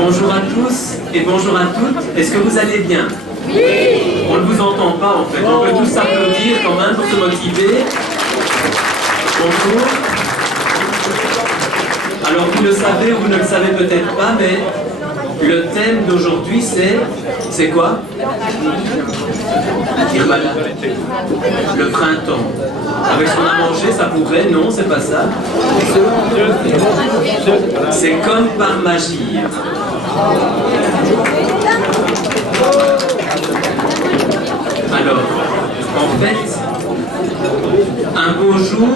Bonjour à tous et bonjour à toutes. Est-ce que vous allez bien? Oui. On ne vous entend pas en fait. On peut tous s'applaudir quand même pour se motiver. Bonjour. Alors vous le savez ou vous ne le savez peut-être pas, mais le thème d'aujourd'hui c'est quoi? Le printemps. Avec ce qu'on a mangé, ça pourrait? Non, c'est pas ça. C'est comme par magie. Alors, en fait, un beau jour,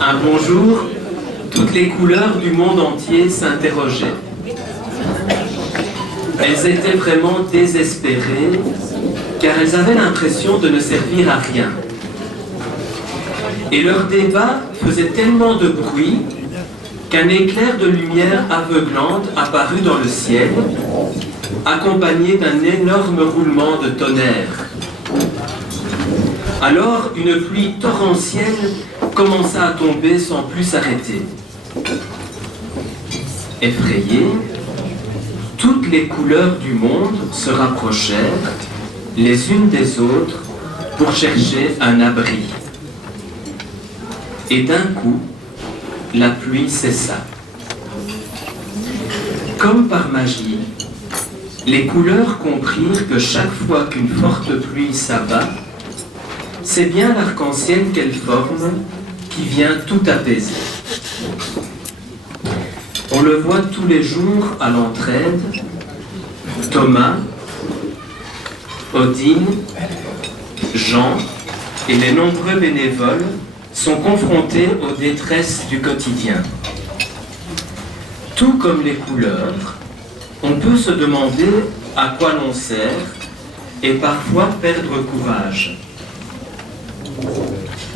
un bon jour, toutes les couleurs du monde entier s'interrogeaient. Elles étaient vraiment désespérées, car elles avaient l'impression de ne servir à rien. Et leur débat faisait tellement de bruit qu'un éclair de lumière aveuglante apparut dans le ciel, accompagné d'un énorme roulement de tonnerre. Alors, une pluie torrentielle commença à tomber sans plus s'arrêter. Effrayées, toutes les couleurs du monde se rapprochèrent, les unes des autres, pour chercher un abri. Et d'un coup, la pluie cessa. Comme par magie, les couleurs comprirent que chaque fois qu'une forte pluie s'abat, c'est bien l'arc-en-ciel qu'elle forme qui vient tout apaiser. On le voit tous les jours à l'entraide. Thomas, Odile, Jean et les nombreux bénévoles sont confrontés aux détresses du quotidien. Tout comme les couleurs, on peut se demander à quoi l'on sert et parfois perdre courage.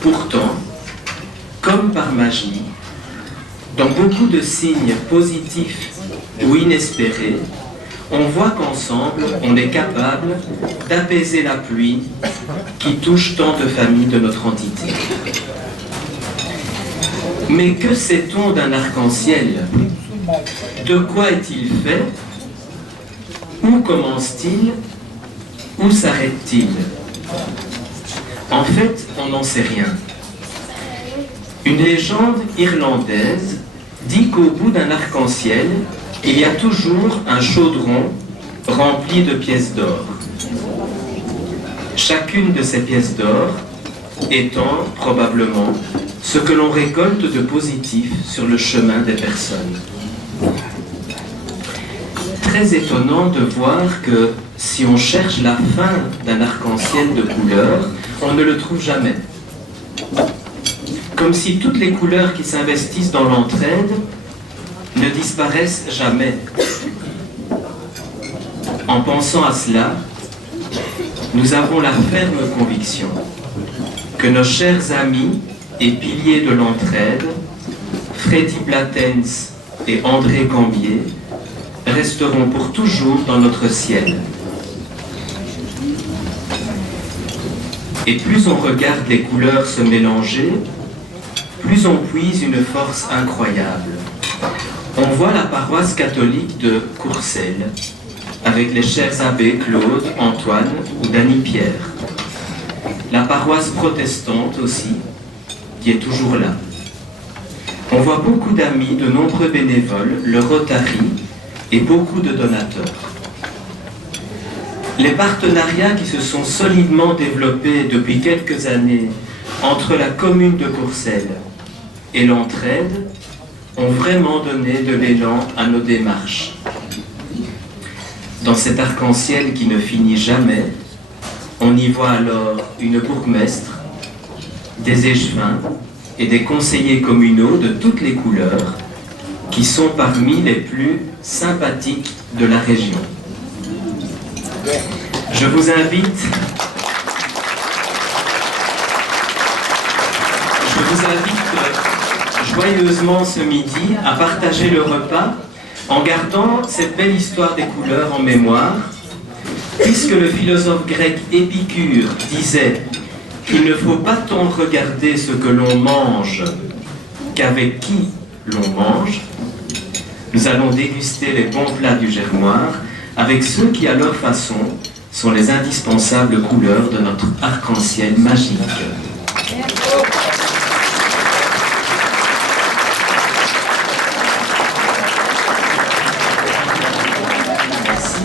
Pourtant, comme par magie, dans beaucoup de signes positifs ou inespérés, on voit qu'ensemble, on est capable d'apaiser la pluie qui touche tant de familles de notre entité. Mais que sait-on d'un arc-en-ciel? De quoi est-il fait? Où commence-t-il? Où s'arrête-t-il? En fait, on n'en sait rien. Une légende irlandaise dit qu'au bout d'un arc-en-ciel, il y a toujours un chaudron rempli de pièces d'or. Chacune de ces pièces d'or étant probablement ce que l'on récolte de positif sur le chemin des personnes. Très étonnant de voir que si on cherche la fin d'un arc-en-ciel de couleurs, on ne le trouve jamais. Comme si toutes les couleurs qui s'investissent dans l'entraide ne disparaissent jamais. En pensant à cela, nous avons la ferme conviction que nos chers amis et piliers de l'entraide, Freddy Blattens et André Cambier, resteront pour toujours dans notre ciel. Et plus on regarde les couleurs se mélanger, plus on puise une force incroyable. On voit la paroisse catholique de Courcelles, avec les chers abbés Claude, Antoine ou Dany Pierre. La paroisse protestante aussi, qui est toujours là. On voit beaucoup d'amis, de nombreux bénévoles, le Rotary et beaucoup de donateurs. Les partenariats qui se sont solidement développés depuis quelques années entre la commune de Courcelles et l'entraide ont vraiment donné de l'élan à nos démarches. Dans cet arc-en-ciel qui ne finit jamais, on y voit alors une bourgmestre, des échevins et des conseillers communaux de toutes les couleurs qui sont parmi les plus sympathiques de la région. Je vous invite joyeusement ce midi à partager le repas en gardant cette belle histoire des couleurs en mémoire, puisque le philosophe grec Épicure disait Il ne faut pas tant regarder ce que l'on mange qu'avec qui l'on mange. Nous allons déguster les bons plats du Germoir avec ceux qui, à leur façon, sont les indispensables couleurs de notre arc-en-ciel magique.